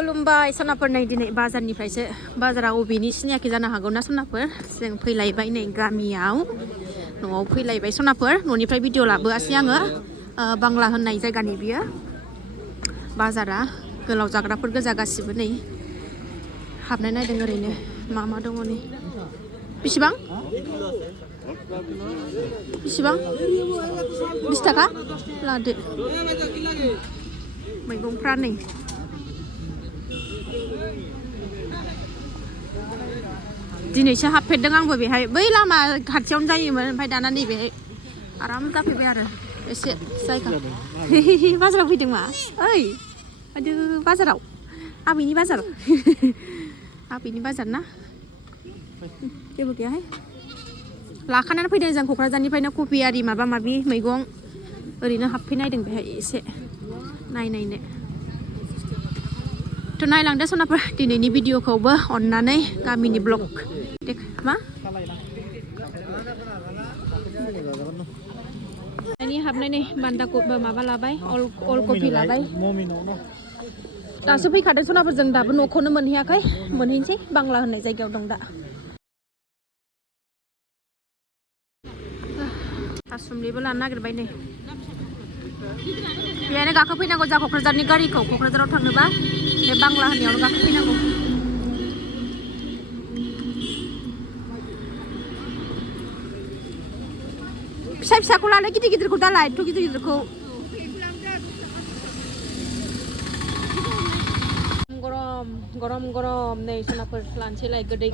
खुलुमबाय सनाफोर नै दिनै बाजारनिफ्रायसो बाजारा अबेनि सिनायाखै जानो हागौ ना सनाफोर जों फैलायबाय नै गामियाव न'आव फैलायबाय सनाफोर न'निफ्राय भिडिअ लाबोआसै आङो बांला होननाय जायगानि बियो बाजारा गोलाव जाग्राफोर गोजा गासिबो नै हाबनाय नायदों ओरैनो मा दङ नै बेसेबां 20 थाखा लादो मैगंफ्रा नै दिनैसो हाबफेरदों आंबो बेहाय बै लामा खाथियावनो जायोमोन ओमफ्राय दाना नैबेहाय आराम जाफैबाय आरो एसे जायगा बाजाराव फैदों मा ओइ आदो बाजाराव आबैनि बाजार ना जेबो गैयाहाय लाखानानै फैदों जों क'क्राझारनिफ्रायनो कफि आरि माबा माबि मैगं ओरैनो हाबफैनायदों बेहाय एसे नायनायनो थ' नायलांदो सनाफोर दिनैनि भिडिअखौबो अन्नानै गामिनि ब्लग मा हाबनाय नै बान्दा कफि माबा लाबाय अल कफि लाबाय दासो फैखादों सनाफोर जों दाबो न'खौनो मोनहैयाखै मोनहैनोसै बांला होननाय जायगायाव दं दा थासुमलिबो लानो नागिरबाय नै बेहायनो गाखोफैनांगौ जा क'क्राझारनि गारिखौ क'क्राझाराव थांनोबा बे बांला होननायावनो गाखोफैनांगौ फिसा फिसाखौ लालाय गिदिर गिदिरखौ दालाय एथ' गिदिर गिदिरखौ गरम नै सनाफोर लानोसैलाय गोदै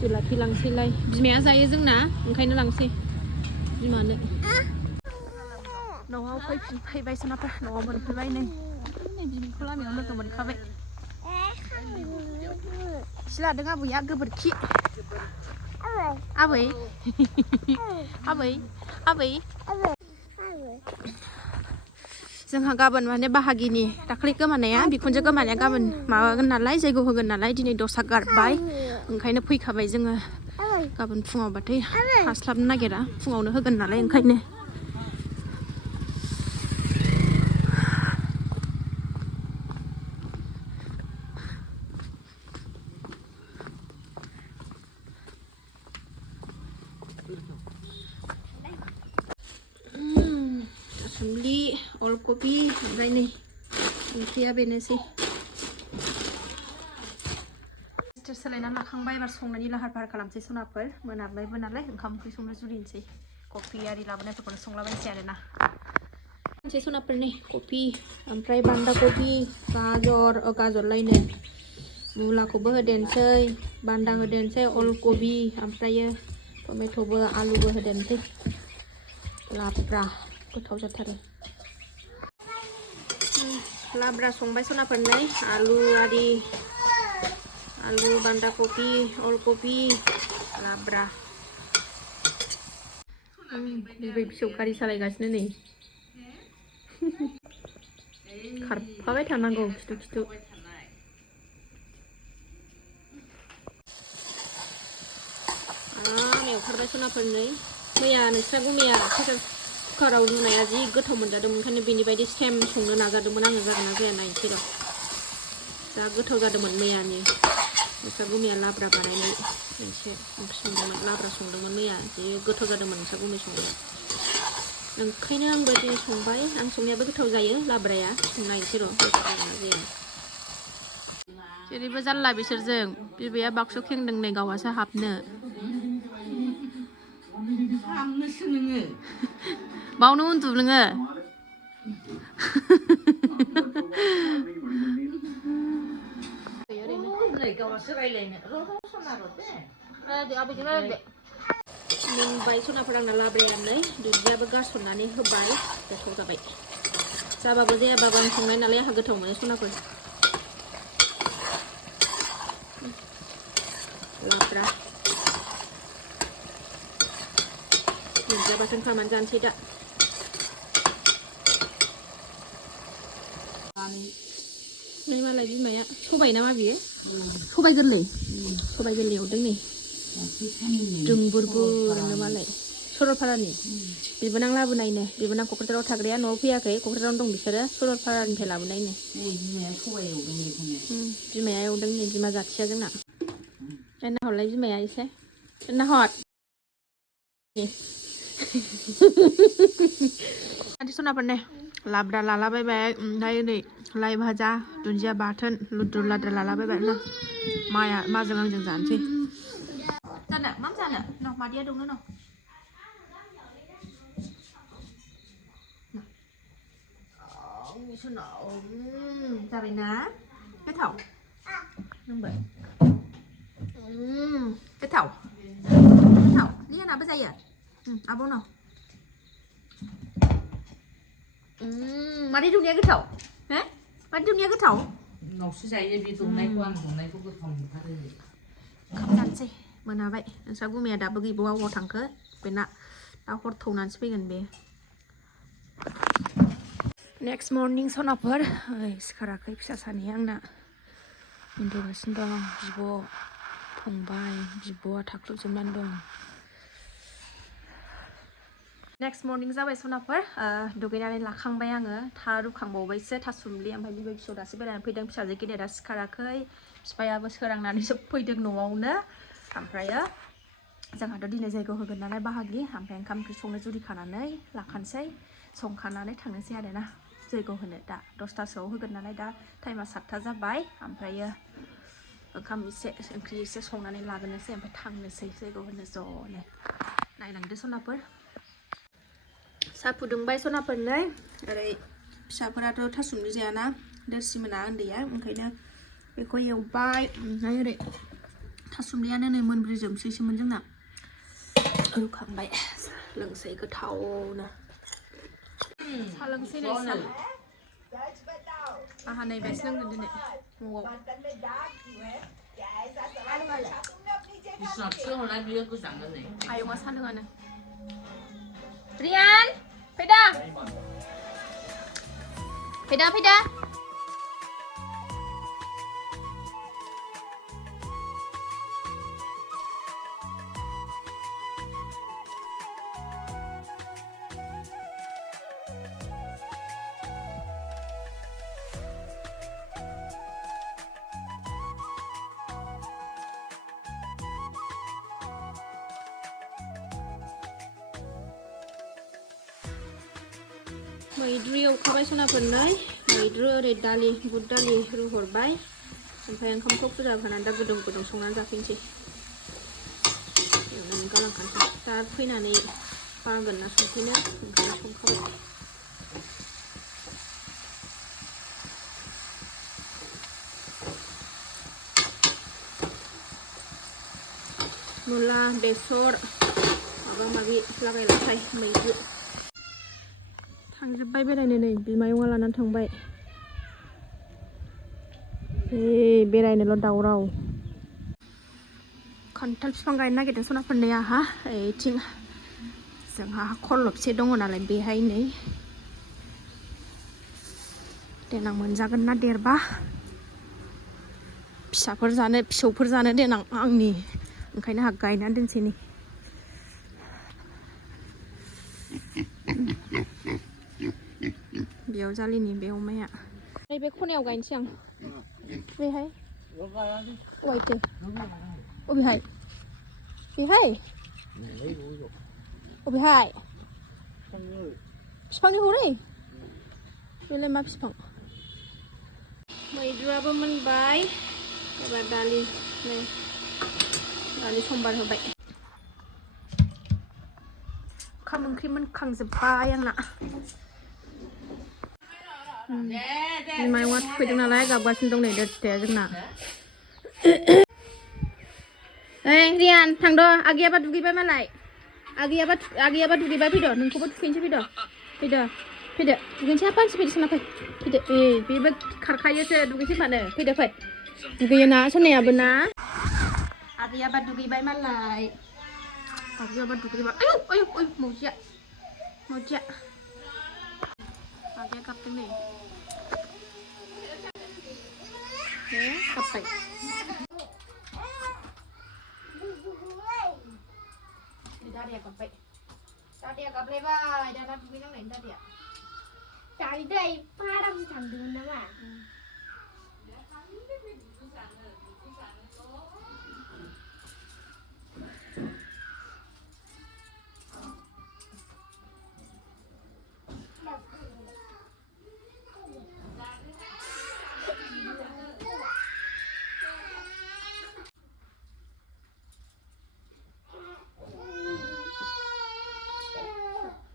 जुलाफि लांसैलाय बिमाया जायो जोंना ओंखायनो लांसै बिमानो न'आव फैबाय सनाफोर न'आव मोनफैबाय नै बिमाखौ लामायाव लोगो मोनखाबाय खि लादों आबैया गोबोरखि आबै जोंहा गाबोन माने बाहागिनि दाख्लै गोमानाया बिखुनजो गोमानाया गाबोन माबागोन नालाय जैग' होगोन नालाय दिनै दसा गारबाय ओंखायनो फैखाबाय जोङो गाबोन फुङावबाथाय हास्लाबनो नागिरा फुङावनो होगोन नालाय ओंखायनो थासुमलि अलकबि ओमफ्राय नै ओंख्रिया बेनोसै सोलायना लाखांबाय एबार संनायनि लाहार फाहार खालामसै सनाफोर मोनाबायबो नालाय ओंखाम ओंख्रि संनो जुरिनोसै कफि आरि लाबोनायफोरखौनो संलाबायनोसै आरोना मोनसे सनाफोर नै कफि ओमफ्राय बान्दा कफि गाजरलायनो मुलाखौबो होदेरनोसै बान्दा होदेरनोसै अलकबि ओमफ्रायो टमेट'बो आलुबो होदेरनोसै लाब्रा गोथाव जाथारो लाब्रा संबाय सनाफोर नै आलु बान्दा कफि अलकबि लाब्रा बिबै फिसौ गारि सालायगासिनो नै खारफाबाय थानांगौ खिथु एवथारबाय सनाफोर नै मैया नोंस्रा गुमैया कुकाराव रुनाया जि गोथाव मोनजादोंमोन ओंखायनो बेनि बायदि सेम संनो नाजादोंमोन आङो जागोन ना जाया नायनोसै र' जा गोथाव जादोंमोन मैयानि नोंस्रा गुमैया लाब्रा बानायनाय मोनसे ओंख्रि संदोंमोन लाब्रा संदोंमोन मैया जि गोथाव जादोंमोन नोंस्रा गुमै संनाया ओंखायनो आंबो दिनै संबाय आं संनायाबो गोथाव जायो लाब्राया नायनोसै र' जागोन ना जाया जेरैबो जारला बिसोरजों बिबैया बाक्सु खेंदों नै गावहासो हाबनो बावनो उन्दु नोङो मोनबाय सनाफोर आंना लाब्राया नै दुन्दियाबो गारसननानै होबाय गोथाव जाबाय जाबाबो जायाबाबो आं संनाय नालाय आंहा गोथाव मोनो सनाफोर लाब्रा दुन्दिया बाथोन खालामनानै जानोसै दा नै मालाय बिमाया सबाय ना मा बियो सबाय गोरलै एवदों नै दुंबुरबुरनो मालाय सरलपारानि बिबोनां लाबोनायनो बिबोनां क'क्राझाराव थाग्राया न'आव फैयाखै क'क्राझारावनो दं बिसोरो सरलपारानिफ्राय लाबोनायनो बिमाया सबाइ एवदों बेखौनो बिमाया एवदों नै बिमा जाथिया जोंना नाहरलाय बिमाया एसे नाहर आंथि सनाफोरने लाब्रा लालाबायबाय ओमफ्राय नै लाइ भाजा दुन्दिया बाथोन लुद्रु लाद्रा लालाबायबाय ना माया माजों आंजों जानोसै जानो मा जानो न' मादैया दङ न' जाबायना गोथाव नोंबो गोथाव गोथाव लियानाबो जायो आब'नाव मादै दुनिया गोथाव हो मादै दुनिया गोथाव उनावसो जायो बे दुंनायखौ आं दुंनायखौ गोथाव मोनथारो ओंखाम जानोसै मोनाबाय नोंस्रा गुमैया दाबो गैबावा अबाव थांखो बेना दा हर थौनानैसो फैगोन बे नेक्स्ट मर्निं सनाफोर सिखाराखै फिसा सानैया आंना उन्दुगासिनो दं बिब' फंबाय बिब'आ थाख्लुबजोबनानै दं नेक्स्ट मर्निं जाबाय सनाफोर दुगैनानै लाखांबाय आङो था रुखांबावबायसो थासुमलि ओमफ्राय बिबै फिसौ दासो बेरायनानै फैदों फिसाजो गेदेरा सिखाराखै बिफायाबो सोरांनानैसो फैदों न'आवनो ओमफ्रायो जोंहाथ' दिनै जायगायाव होगोन नालाय बाहागि ओमफ्राय ओंखाम ओंख्रि संनो जुरिखानानै लाखानोसै संखानानै थांनोसै आरोना जायगायाव होनो दा 10थासोआव होगोन नालाय दा टाइमा 7था जाबाय ओमफ्रायो ओंखाम एसे ओंख्रि एसे संनानै लागोनोसै ओमफ्राय थांनोसै जायगायाव होनो ज'नो नायलांदो सनाफोर साहा फुदुंबाय सनाफोरनो ओरै फिसाफोराथ' थासुमलि जायाना देरसि मोना उन्दैया ओंखायनो बेखौ एवबाय ओमफ्राय ओरै थासुमलियानो नै मोनब्रैजोबसैसोमोन जोंना रुखांबाय लोंसै गोथावनो साहा लोंसै नै साहा आंहा नै बेसो लोंगोन दिनै न'आव आयंआ साहा लोङानो रियान फैदा फैदा फैदा मैद्रु एवखाबाय सनाफोरनो मैद्रु ओरै दालि बुट दालि रुहरबाय ओमफ्राय ओंखामखौ फुजा होनानै दा गुदुं गुदुं संनानै जाफिनसै एवनानै गालांखानोसै दा फैनानै बागोन ना संफैनो ओंखायनो संखाबाय मुला बेसर माबा माबि लागायलाथाय मैद्रु थांजोब्बाय बेरायनो नै बिमायंआ लानानै थांबाय बेरायनोल' दावराव खान्थाल बिफां गायनो नागिरदों सनाफोरनि आहा ओइथिं जोंहा खरलबसे दङ नालाय बेहाय नै देनां मोनजागोन ना देरबा फिसाफोर जानो फिसौफोर जानो देनां आंनि ओंखायनो आंहा गायनानै दोनसै नै बेयाव जालिनि बे अमाया नैबे खनायाव गायनोसै आं बेहाय अबायथो अबेहाय बेहाय अबेहाय बिफांनि हरै बेलाय मा बिफां मैद्रुआबो मोनबाय एबार दालि नै दालि समबार होबाय ओंखाम ओंख्रि मोनखांजोब्बाय आंना बिमायंआ थुखैदों नालाय गाबगासिनो दं नै देरथिया जोंना ओइ रियान थांद' आगैयाबा दुगैबाय मालाय आगैयाबा दुगैबाय फैद' नोंखौबो थुखैनोसै फैद' दुगैनोसै फानसि फैदो सोना फैदो बेबो खारखायोसो दुगैसै मानो फैदो फै दुगैयो ना सनायाबो ना आगैयाबा दुगैबाय मालाय आगैयाबा दुगैबाय आयौ मावजिया आगैया गाबदों नै गाबबाय दारिया गाबबाय Tao đẻ gặp lấy bài, đẻ gặp với nó đánh tao đẻ. Tại đây ba đông thằng đường nữa mà.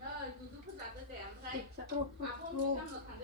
Rồi, tụi cứ đặt cái đèn đây. Mà không cắm được thằng